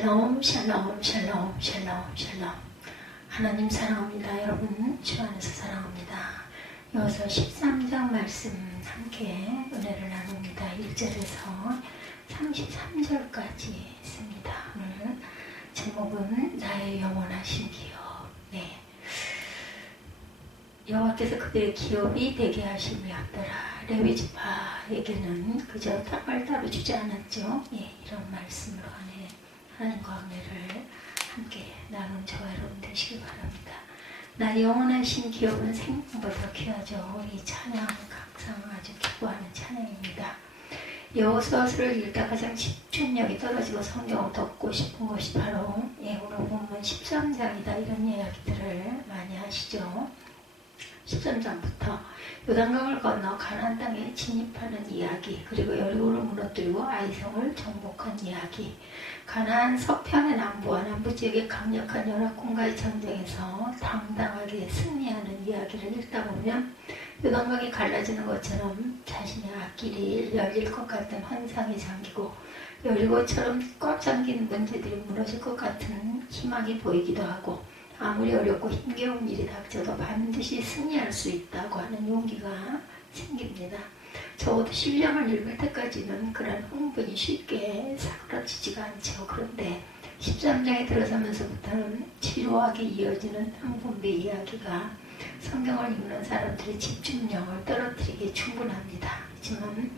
샬롬 샬롬 샬롬 샬롬 샬롬. 하나님 사랑합니다. 여러분 주 안에서 사랑합니다. 여호수아 13장 말씀 함께 은혜를 나눕니다. 1절에서 33절까지 있습니다. 오늘 제목은 나의 영원하신 기업. 네. 여호와께서 그들의 기업이 되게 하심을 하더라. 레위 지파에게는 그저 땅을 따로 주지 않았죠. 이런 말씀으로 하나님과 은혜를 함께 나눈 저와 여러분 되시길 바랍니다. 나의 영원하신 기업은 생명보다 귀하죠. 이 찬양 항상 아주 기뻐하는 찬양입니다. 여호수아서를 읽다 가장 집중력이 떨어지고 성경을 덮고 싶은 것이 바로 오늘 본문 13장이다 이런 이야기들을 많이 하시죠. 13장부터 요단강을 건너 가나안 땅에 진입하는 이야기, 그리고 여리고를 무너뜨리고 아이성을 정복한 이야기, 가나안 서편의 남부와 남부지역의 강력한 연합군과의 전쟁에서 당당하게 승리하는 이야기를 읽다 보면 요단강이 갈라지는 것처럼 자신의 앞길이 열릴 것 같은 환상이 잠기고 여리고처럼 꽉 잠긴 문제들이 무너질 것 같은 희망이 보이기도 하고, 아무리 어렵고 힘겨운 일이 닥쳐도 반드시 승리할 수 있다고 하는 용기가 생깁니다. 적어도 신령을 읽을 때까지는 그런 흥분이 쉽게 사그라지지가 않죠. 그런데 13장에 들어서면서부터는 지루하게 이어지는 흥분배 이야기가 성경을 읽는 사람들의 집중력을 떨어뜨리기에 충분합니다. 하지만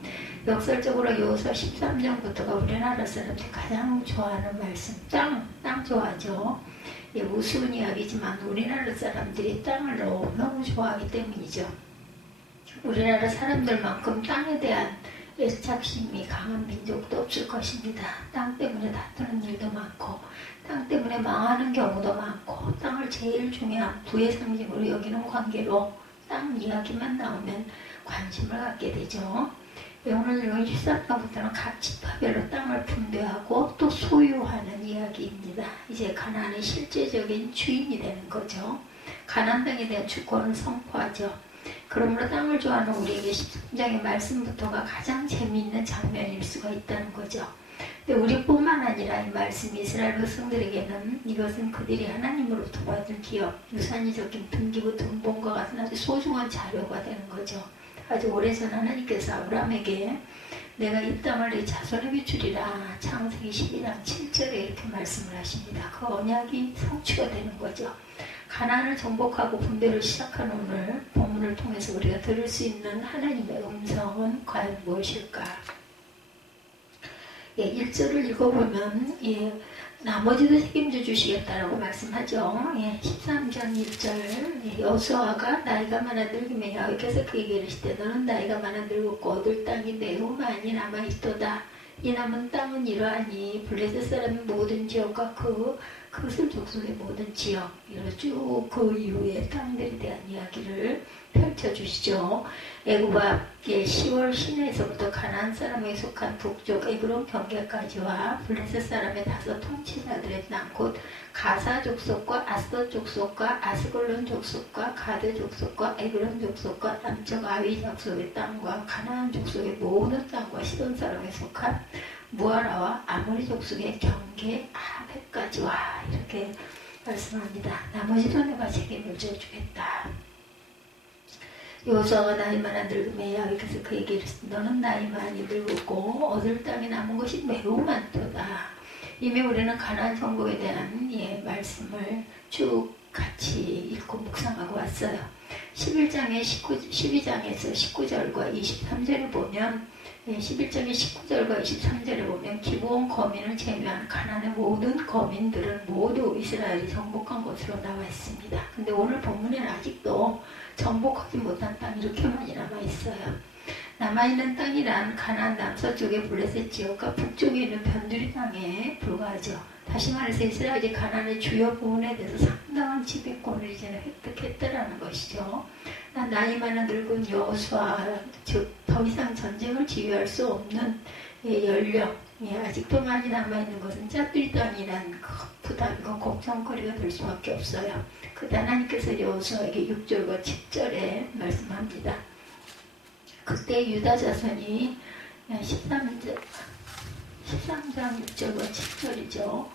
역설적으로 여호수아 13장부터가 우리나라 사람들이 가장 좋아하는 말씀, 땅 좋아하죠. 우스운 이야기지만 우리나라 사람들이 땅을 너무 좋아하기 때문이죠. 우리나라 사람들만큼 땅에 대한 애착심이 강한 민족도 없을 것입니다. 땅 때문에 다투는 일도 많고, 땅 때문에 망하는 경우도 많고, 땅을 제일 중요한 부의 상징으로 여기는 관계로 땅 이야기만 나오면 관심을 갖게 되죠. 오늘 읽은 13장부터는 각 지파별로 땅을 분배하고 또 소유하는 이야기입니다. 이제 가나안의 실제적인 주인이 되는 거죠. 가나안 땅에 대한 주권을 선포하죠. 그러므로 땅을 좋아하는 우리에게 13장의 말씀부터가 가장 재미있는 장면일 수가 있다는 거죠. 근데 우리뿐만 아니라 이 말씀이 이스라엘 백성들에게는 이것은 그들이 하나님으로부터 받은 기업, 유산이 적힌 등기부 등본과 같은 아주 소중한 자료가 되는 거죠. 아주 오래전 하나님께서 아브라함에게 내가 이 땅을 네 자손에게 주리라, 창세기 12장 7절에 이렇게 말씀을 하십니다. 그 언약이 성취가 되는 거죠. 가나안을 정복하고 분배를 시작한 오늘 본문을 통해서 우리가 들을 수 있는 하나님의 음성은 과연 무엇일까? 1절을 읽어보면 나머지도 책임져 주시겠다라고 말씀하죠. 13장 1절. 여호수아가 나이가 많아 늙으며 여호와께서 그에게 이르시되 너는 나이가 많아 늙었고 얻을 땅이 매우 많이 남아있도다. 이 남은 땅은 이러하니 블레셋 사람의 모든 지역과 그것을 족속의 모든 지역, 이로 쭉 그 이후의 땅들에 대한 이야기를 펼쳐주시죠. 애굽의 10월 시내에서부터 가나안 사람에 속한 북쪽 에그론 경계까지와 블레셋 사람의 5 통치자들의 땅, 곧 가사 족속과 아스돗 족속과 아스글론 족속과 가드 족속과 에그론 족속과 남쪽 아위 족속의 땅과 가나안 족속의 모든 땅과 시돈 사람에 속한 무아라와 아모리 족속의 경계 아벳까지와 이렇게 말씀합니다. 나머지도 내가 책임을 져주겠다. 여호수아가 나이 많아 늙으며 여호와께서 그에게 이르시되 너는 나이 많이 늙었고 얻을 땅이 남은 것이 매우 많도다. 이미 우리는 가나안 정복에 대한 말씀을 쭉 같이 읽고 묵상하고 왔어요. 12장에서 19절과 23절에 보면 11장의 19절과 23절에 보면 기브온 거민을 제외한 가나안의 모든 거민들은 모두 이스라엘이 정복한 것으로 나와 있습니다. 근데 오늘 본문에는 아직도 정복하지 못한 땅이 이렇게 많이 남아있어요. 남아있는 땅이란 가나안 남서쪽의 블레셋 지역과 북쪽에 있는 변두리 땅에 불과하죠. 다시 말해서 이스라엘이 가나안의 주요 부분에 대해서 상당한 지배권을 이제는 획득했다라는 것이죠. 나이 많은 늙은 여호수아, 즉 더 이상 전쟁을 지휘할 수 없는 연령, 아직도 많이 남아있는 것은 짜투리 땅이란 부담과 걱정거리가 될 수밖에 없어요. 그때 하나님께서 여호수아에게 6절과 7절에 말씀합니다. 그때 유다 자손이 13장 6절과 7절이죠.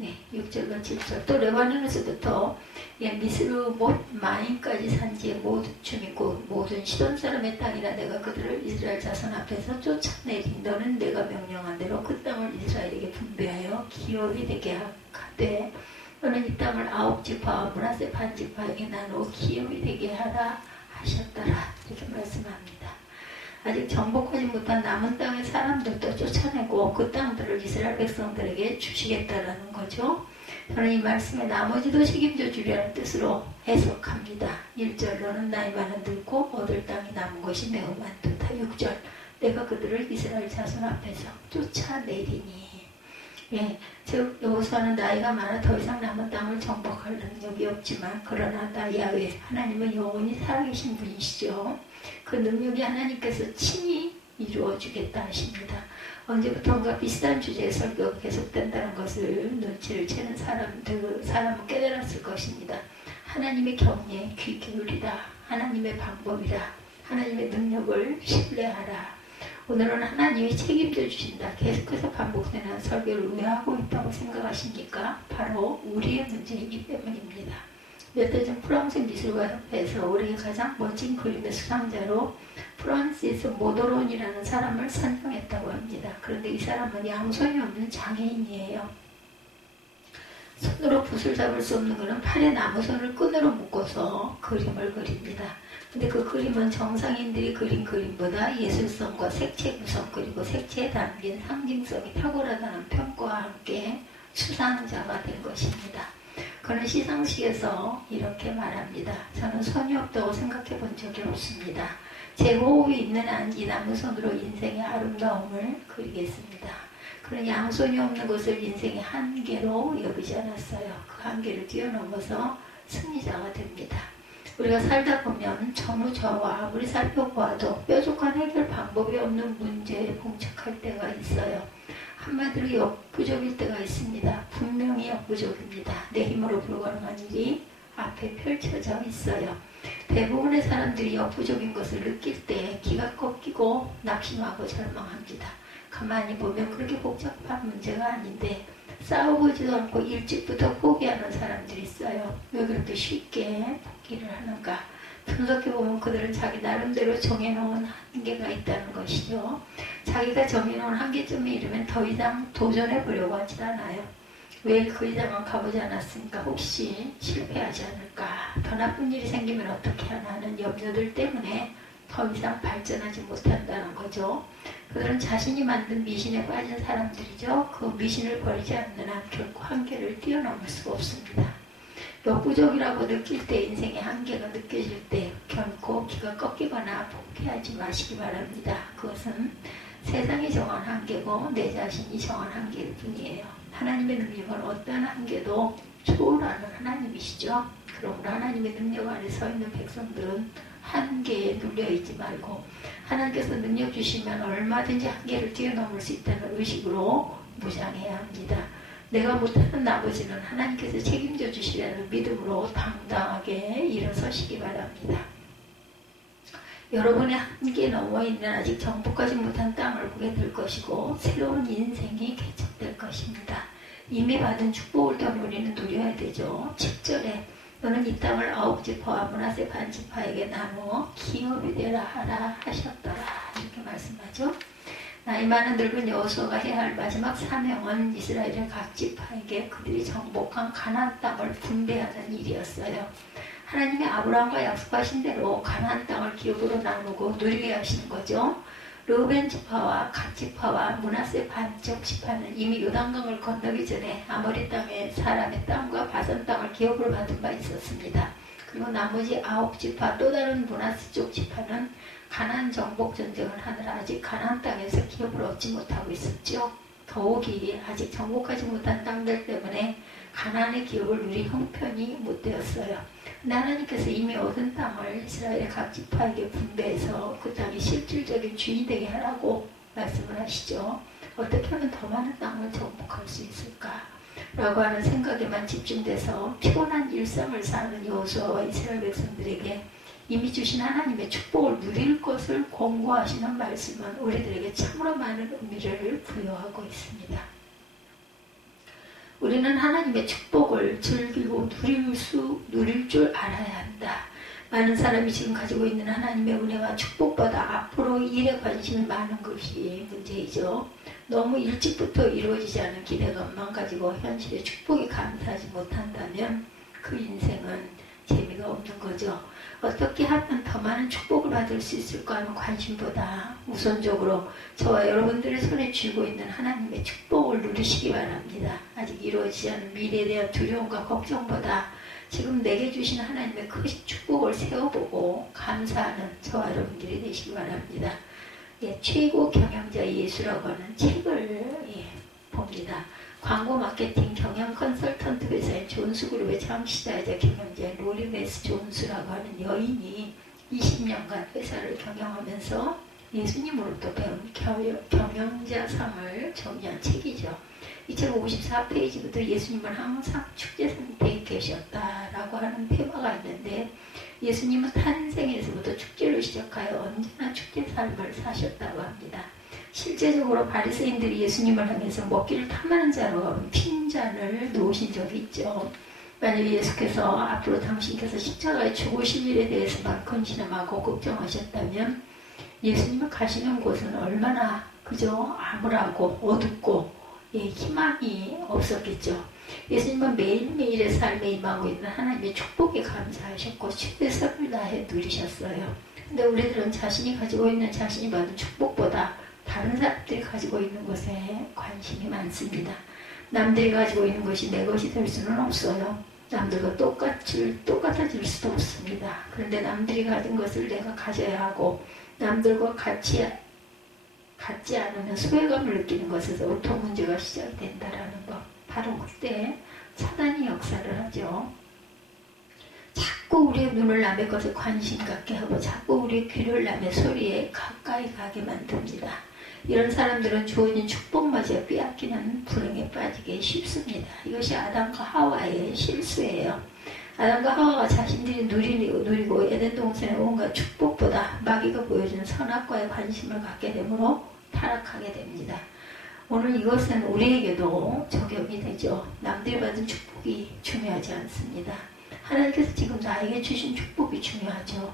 네, 6절과 7절. 또 레바논에서부터 미스르 못 마임까지 산지에 모든 주민고 모든 시돈 사람의 땅이라 내가 그들을 이스라엘 자손 앞에서 쫓아내리. 너는 내가 명령한 대로 그 땅을 이스라엘에게 분배하여 기업이 되게 하되 너는 이 땅을 9지파와 므낫세 반지파에게 나누어 기업이 되게 하라 하셨더라. 이렇게 말씀합니다. 아직 정복하지 못한 남은 땅의 사람들도 쫓아내고 그 땅들을 이스라엘 백성들에게 주시겠다라는 거죠. 저는 이 말씀에 나머지도 책임져 주려는 뜻으로 해석합니다. 1절 너는 나이 많은 들고 얻을 땅이 남은 것이 매우 많도다. 6절 내가 그들을 이스라엘 자손 앞에서 쫓아내리니. 예, 즉 여호수아는 나이가 많아 더 이상 남은 땅을 정복할 능력이 없지만 그러나 나 야훼 하나님은 영원히 살아계신 분이시죠. 그 능력이 하나님께서 친히 이루어주겠다 하십니다. 언제부턴가 비슷한 주제의 설교가 계속된다는 것을 눈치를 채는 사람은 깨달았을 것입니다. 하나님의 경례에 귀 기울이라. 하나님의 방법이라. 하나님의 능력을 신뢰하라. 오늘은 하나님이 책임져 주신다. 계속해서 반복되는 설교를 왜 하고 있다고 생각하십니까? 바로 우리의 문제이기 때문입니다. 몇 달 전 프랑스 미술가 협회에서 올해 가장 멋진 그림의 수상자로 프란시스 모도론이라는 사람을 선정했다고 합니다. 그런데 이 사람은 양손이 없는 장애인이에요. 손으로 붓을 잡을 수 없는 그는 팔에 나무선을 끈으로 묶어서 그림을 그립니다. 근데 그 그림은 정상인들이 그린 그림보다 예술성과 색채 구성 그리고 색채에 담긴 상징성이 탁월하다는 평가와 함께 수상자가 된 것입니다. 그는 시상식에서 이렇게 말합니다. 저는 손이 없다고 생각해 본 적이 없습니다. 제 호흡이 있는 한 이 나무선으로 인생의 아름다움을 그리겠습니다. 그는 양손이 없는 것을 인생의 한계로 여기지 않았어요. 그 한계를 뛰어넘어서 승리자가 됩니다. 우리가 살다 보면 전후좌우와 아무리 살펴보아도 뾰족한 해결 방법이 없는 문제에 봉착할 때가 있어요. 한마디로 역부족일 때가 있습니다. 분명히 역부족입니다. 내 힘으로 불가능한 일이 앞에 펼쳐져 있어요. 대부분의 사람들이 역부족인 것을 느낄 때 기가 꺾이고 낙심하고 절망합니다. 가만히 보면 그렇게 복잡한 문제가 아닌데 싸워보지도 않고 일찍부터 포기하는 사람들이 있어요. 왜 그렇게 쉽게 포기를 하는가? 분석해보면 그들은 자기 나름대로 정해놓은 한계가 있다는 것이죠. 자기가 정해놓은 한계점에 이르면 더 이상 도전해보려고 하지 않아요. 왜 그 이상은 가보지 않았습니까? 혹시 실패하지 않을까? 더 나쁜 일이 생기면 어떻게 하나 하는 염려들 때문에 더 이상 발전하지 못한다는 거죠. 그들은 자신이 만든 미신에 빠진 사람들이죠. 그 미신을 버리지 않는 한 결코 한계를 뛰어넘을 수가 없습니다. 역부족이라고 느낄 때 인생의 한계가 느껴질 때 결코 기가 꺾이거나 포기하지 마시기 바랍니다. 그것은 세상이 정한 한계고 내 자신이 정한 한계일 뿐이에요. 하나님의 능력은 어떤 한계도 초월하는 하나님이시죠. 그러므로 하나님의 능력 아래 서 있는 백성들은 한계에 눌려있지 말고 하나님께서 능력 주시면 얼마든지 한계를 뛰어넘을 수 있다는 의식으로 무장해야 합니다. 내가 못하는 나머지는 하나님께서 책임져 주시라는 믿음으로 당당하게 일어서시기 바랍니다. 여러분의 한계에 넘어있는 아직 정복하지 못한 땅을 보게 될 것이고 새로운 인생이 개척될 것입니다. 이미 받은 축복을 더 우리는 누려야 되죠. 7절에 너는 이 땅을 9지파와 므낫세 반지파에게 나누어 기업이 되라 하라 하셨더라. 이렇게 말씀하죠. 나이 많은 늙은 여호수아가 해야 할 마지막 사명은 이스라엘의 각 지파에게 그들이 정복한 가나안 땅을 분배하는 일이었어요. 하나님이 아브라함과 약속하신 대로 가나안 땅을 기업으로 나누고 누리게 하시는 거죠. 르우벤 지파와 갓 지파와 므낫세 반쪽 지파는 이미 요단강을 건너기 전에 아모리 땅의 사람의 땅과 바산 땅을 기업으로 받은 바 있었습니다. 그리고 나머지 9지파 또 다른 므낫세 쪽 지파는 가나안 정복 전쟁을 하느라 아직 가나안 땅에서 기업을 얻지 못하고 있었죠. 더욱이 아직 정복하지 못한 땅들 때문에 가나안의 기업을 누릴 형편이 못 되었어요. 하나님께서 이미 얻은 땅을 이스라엘의 각 지파에게 분배해서 그 땅이 실질적인 주인이 되게 하라고 말씀을 하시죠. 어떻게 하면 더 많은 땅을 정복할 수 있을까? 라고 하는 생각에만 집중돼서 피곤한 일상을 사는 여호수아와 이스라엘 백성들에게 이미 주신 하나님의 축복을 누릴 것을 권고하시는 말씀은 우리들에게 참으로 많은 의미를 부여하고 있습니다. 우리는 하나님의 축복을 즐기고 누릴 줄 알아야 한다. 많은 사람이 지금 가지고 있는 하나님의 은혜와 축복보다 앞으로 일에 관심이 많은 것이 문제이죠. 너무 일찍부터 이루어지지 않은 기대감만 가지고 현실의 축복에 감사하지 못한다면 그 인생은 재미가 없는 거죠. 어떻게 하면 더 많은 축복을 받을 수 있을까 하는 관심보다 우선적으로 저와 여러분들의 손에 쥐고 있는 하나님의 축복을 누리시기 바랍니다. 아직 이루어지지 않은 미래에 대한 두려움과 걱정보다 지금 내게 주신 하나님의 큰 축복을 세워보고 감사하는 저와 여러분들이 되시기 바랍니다. 최고 경영자 예수라고 하는 책을 봅니다. 광고 마케팅 경영 컨설턴트 회사인 존스그룹의 창시자이자 경영자인 로리 메스 존스라고 하는 여인이 20년간 회사를 경영하면서 예수님으로부터 배운 경영자상을 정의한 책이죠. 이 책 54페이지부터 예수님은 항상 축제 상태에 계셨다라고 하는 테마가 있는데 예수님은 탄생에서부터 축제를 시작하여 언제나 축제 삶을 사셨다고 합니다. 실제적으로 바리새인들이 예수님을 향해서 먹기를 탐하는 자로 핀잔을 놓으신 적이 있죠. 만약에 예수께서 앞으로 당신께서 십자가에 죽으실 일에 대해서만 근심하고 걱정하셨다면 예수님이 가시는 곳은 얼마나 그저 암울하고 어둡고 희망이 없었겠죠. 예수님은 매일매일의 삶에 임하고 있는 하나님의 축복에 감사하셨고 최선을 다해 누리셨어요. 근데 우리들은 자신이 가지고 있는 자신이 받은 축복보다 다른 사람들이 가지고 있는 것에 관심이 많습니다. 남들이 가지고 있는 것이 내 것이 될 수는 없어요. 남들과 똑같아질 수도 없습니다. 그런데 남들이 가진 것을 내가 가져야 하고 남들과 같지 않으면 소외감을 느끼는 것에서부터 문제가 시작된다라는 것. 바로 그때 사단이 역사를 하죠. 자꾸 우리의 눈을 남의 것에 관심 갖게 하고 자꾸 우리의 귀를 남의 소리에 가까이 가게 만듭니다. 이런 사람들은 주어진 축복마저 빼앗기는 불행에 빠지기 쉽습니다. 이것이 아담과 하와의 실수예요. 아담과 하와가 자신들이 누리고 에덴 동산의 온갖 축복보다 마귀가 보여주는 선악과에 관심을 갖게 되므로 타락하게 됩니다. 오늘 이것은 우리에게도 적용이 되죠. 남들이 받은 축복이 중요하지 않습니다. 하나님께서 지금 나에게 주신 축복이 중요하죠.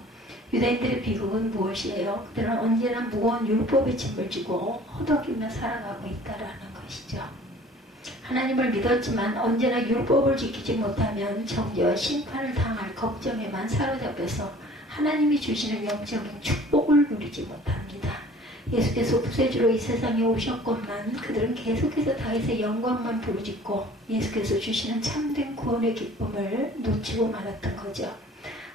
유대인들의 비극은 무엇이에요? 그들은 언제나 무거운 율법의 짐을 지고 허덕이며 살아가고 있다라는 것이죠. 하나님을 믿었지만 언제나 율법을 지키지 못하면 정죄와 심판을 당할 걱정에만 사로잡혀서 하나님이 주시는 영적인 축복을 누리지 못합니다. 예수께서 구세주로 이 세상에 오셨건만 그들은 계속해서 다윗의 영광만 부르짖고 예수께서 주시는 참된 구원의 기쁨을 놓치고 말았던 거죠.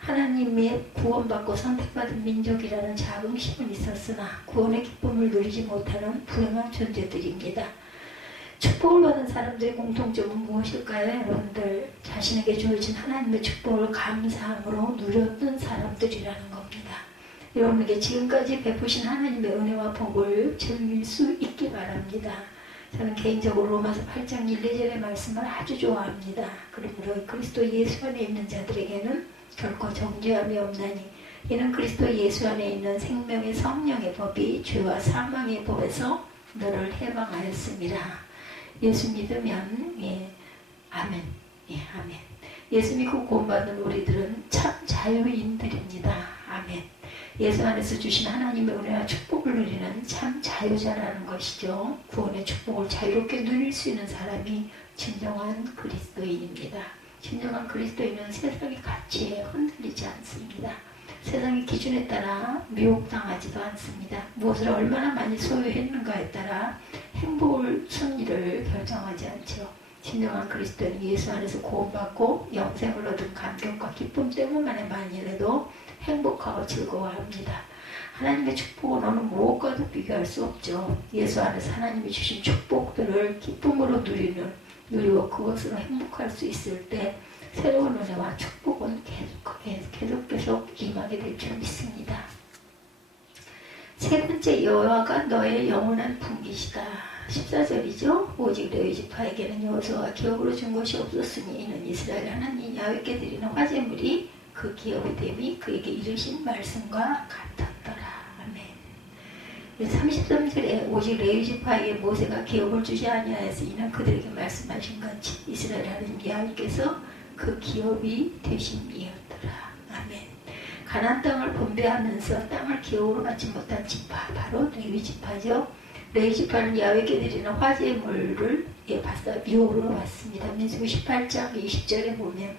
하나님의 구원받고 선택받은 민족이라는 자긍심은 있었으나 구원의 기쁨을 누리지 못하는 불행한 존재들입니다. 축복을 받은 사람들의 공통점은 무엇일까요? 여러분들 자신에게 주어진 하나님의 축복을 감사함으로 누렸던 사람들이라는 겁니다. 여러분에게 지금까지 베푸신 하나님의 은혜와 복을 즐길 수 있기 바랍니다. 저는 개인적으로 로마서 8장 1, 2절의 말씀을 아주 좋아합니다. 그러므로 그리스도 예수 안에 있는 자들에게는 결코 정죄함이 없나니 이는 그리스도 예수 안에 있는 생명의 성령의 법이 죄와 사망의 법에서 너를 해방하였습니다. 예수 믿으면 아멘. 아멘. 예수 믿고 구원받는 우리들은 참 자유인들입니다. 아멘. 예수 안에서 주신 하나님의 은혜와 축복을 누리는 참 자유자라는 것이죠. 구원의 축복을 자유롭게 누릴 수 있는 사람이 진정한 그리스도인입니다. 진정한 그리스도인은 세상의 가치에 흔들리지 않습니다. 세상의 기준에 따라 미혹당하지도 않습니다. 무엇을 얼마나 많이 소유했는가에 따라 행복을 승리를 결정하지 않죠. 진정한 그리스도인은 예수 안에서 구원받고 영생을 얻은 감격과 기쁨 때문만이라도 행복하고 즐거워합니다. 하나님의 축복은 어느 무엇과도 비교할 수 없죠. 예수 안에서 하나님이 주신 축복들을 기쁨으로 누리고 그것으로 행복할 수 있을 때 새로운 은혜와 축복은 계속 임하게 될 줄 믿습니다. 세 번째, 여호와가 너의 영원한 분깃이다. 14절이죠. 오직 레위 지파에게는 여호수아가 기업으로 준 것이 없었으니 이는 이스라엘 하나님 야훼께 드리는 화제물이 그 기업이 됨이 그에게 이르신 말씀과 같았더라. 아멘. 33절에 오직 레위 지파에게 모세가 기업을 주지 아니하여서 이는 그들에게 말씀하신 같이 이스라엘 하나님 여호와께서 그 기업이 되심이었더라. 아멘. 가나안 땅을 분배하면서 땅을 기업으로 받지 못한 지파, 바로 레위 지파죠. 레위 지파는 야훼께 드리는 화제물을 유업으로 받습니다. 민수기 18장 20절에 보면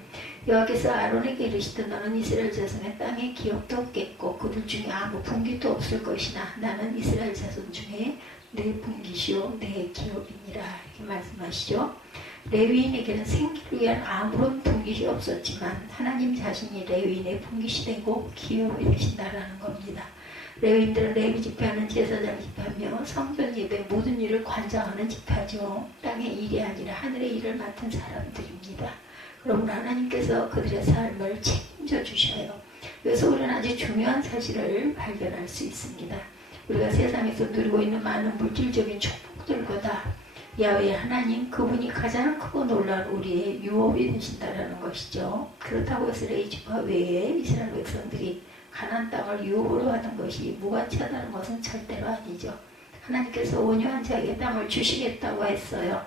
여호와께서 아론에게 이르시되 너는 이스라엘 자손의 땅에 기업도 없겠고 그들 중에 아무 분깃도 없을 것이나 나는 이스라엘 자손 중에 내 분깃이요 내 기업이니라 이렇게 말씀하시죠. 레위인에게는 생기를 위한 아무런 분깃이 없었지만 하나님 자신이 레위인의 분깃이 되고 기업이 되신다라는 겁니다. 레위인들은 레위 지파는 제사장 지파며 성전 예배 모든 일을 관장하는 지파죠. 땅의 일이 아니라 하늘의 일을 맡은 사람들입니다. 그러므로 하나님께서 그들의 삶을 책임져 주셔요. 그래서 우리는 아주 중요한 사실을 발견할 수 있습니다. 우리가 세상에서 누리고 있는 많은 물질적인 축복들보다 야훼 하나님 그분이 가장 크고 놀라운 우리의 유업이 되신다는 것이죠. 그렇다고 해서 레위 지파 외에 이스라엘 백성들이 가나안 땅을 유업으로 하는 것이 무가치하다는 것은 절대로 아니죠. 하나님께서 온유한 자에게 땅을 주시겠다고 했어요.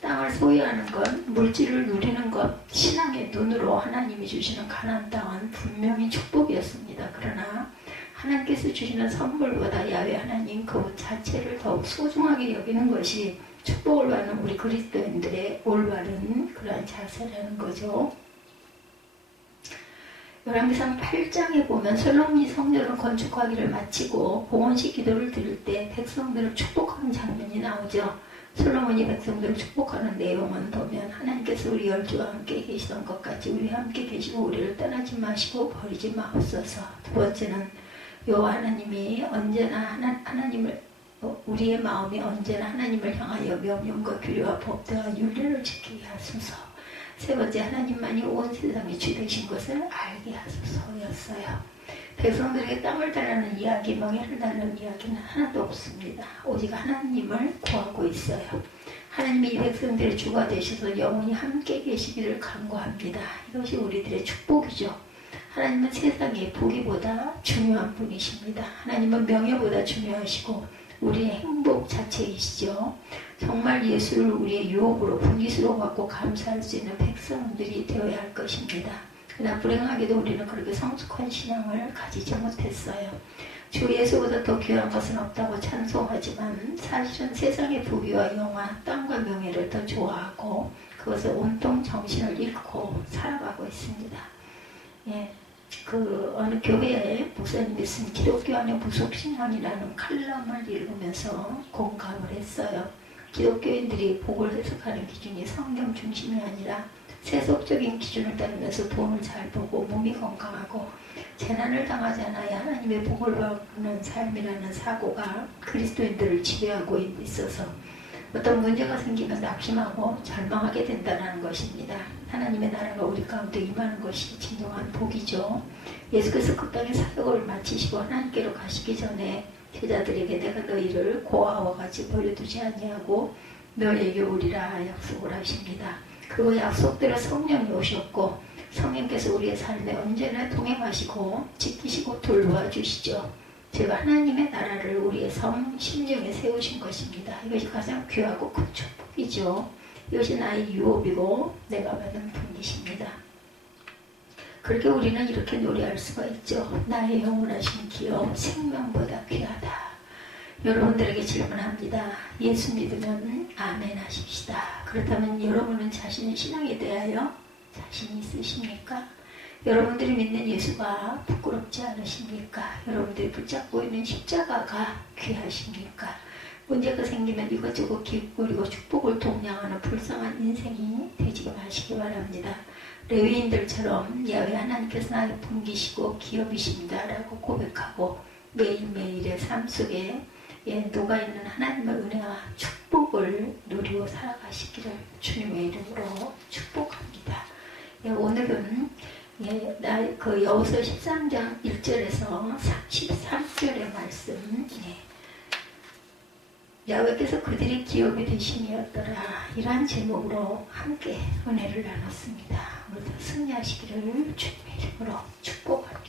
땅을 소유하는 것, 물질을 누리는 것, 신앙의 눈으로 하나님이 주시는 가나안 땅은 분명히 축복이었습니다. 그러나 하나님께서 주시는 선물보다 야훼 하나님 그분 자체를 더욱 소중하게 여기는 것이 축복을 받는 우리 그리스도인들의 올바른 그러한 자세라는 거죠. 열왕기상 8장에 보면 솔로몬이 성전을 건축하기를 마치고 봉헌식 기도를 드릴 때 백성들을 축복하는 장면이 나오죠. 솔로몬이 백성들을 축복하는 내용은 보면 하나님께서 우리 열조와 함께 계시던 것 같이 우리와 함께 계시고 우리를 떠나지 마시고 버리지 마옵소서. 두 번째는 여호와 하나님이 언제나 하나님을 우리의 마음이 언제나 하나님을 향하여 명령과 규례와 법도와 윤례를 지키게 하소서. 세 번째, 하나님만이 온 세상의 주 되신 것을 알게 하소서였어요. 백성들에게 땅을 달라는 이야기, 명예를 달라는 이야기는 하나도 없습니다. 오직 하나님을 구하고 있어요. 하나님이 이 백성들의 주가 되셔서 영원히 함께 계시기를 간구합니다. 이것이 우리들의 축복이죠. 하나님은 세상의 보기보다 중요한 분이십니다. 하나님은 명예보다 중요하시고 우리의 행복 자체이시죠. 정말 예수를 우리의 유업으로 분깃으로 받고 감사할 수 있는 백성들이 되어야 할 것입니다. 그러나 불행하게도 우리는 그렇게 성숙한 신앙을 가지지 못했어요. 주 예수보다 더 귀한 것은 없다고 찬송하지만 사실은 세상의 부귀와 영화, 땅과 명예를 더 좋아하고 그것을 온통 정신을 잃고 살아가고 있습니다. 예. 어느 교회에 목사님이 쓴 기독교 안의 부속신앙이라는 칼럼을 읽으면서 공감을 했어요. 기독교인들이 복을 해석하는 기준이 성경 중심이 아니라 세속적인 기준을 따르면서 돈을 잘 벌고 몸이 건강하고 재난을 당하지 않아야 하나님의 복을 받는 삶이라는 사고가 그리스도인들을 지배하고 있어서 어떤 문제가 생기면 낙심하고 절망하게 된다는 것입니다. 하나님의 나라가 우리 가운데 임하는 것이 진정한 복이죠. 예수께서 그 땅의 사역을 마치시고 하나님께로 가시기 전에 제자들에게 내가 너희를 고아와 같이 버려두지 아니하고 너희에게 오리라 약속을 하십니다. 그 약속대로 성령이 오셨고 성령께서 우리의 삶에 언제나 동행하시고 지키시고 돌보아주시죠. 제가 하나님의 나라를 우리의 심령에 세우신 것입니다. 이것이 가장 귀하고 큰 축복이죠. 이것이 나의 유업이고 내가 받은 분깃입니다. 그렇게 우리는 이렇게 노래할 수가 있죠. 나의 영원하신 기업 생명보다 귀하다. 여러분들에게 질문합니다. 예수 믿으면 아멘 하십시다. 그렇다면 여러분은 자신의 신앙에 대하여 자신 있으십니까? 여러분들이 믿는 예수가 부끄럽지 않으십니까? 여러분들이 붙잡고 있는 십자가가 귀하십니까? 문제가 생기면 이것저것 기쁘리고 축복을 동량하는 불쌍한 인생이 되지 마시기 바랍니다. 레위인들처럼 야훼 하나님께서 나의 분깃이고 기업이십니다 라고 고백하고 매일매일의 삶 속에 녹아있는 하나님의 은혜와 축복을 누리고 살아가시기를 주님의 이름으로 축복합니다. 오늘은 여호수아 13장 1절에서 33절의 말씀, 야훼께서 그들의 기업이 되심이었더라, 이러한 제목으로 함께 은혜를 나눴습니다. 오늘도 승리하시기를 주님의 이름으로 축복합니다.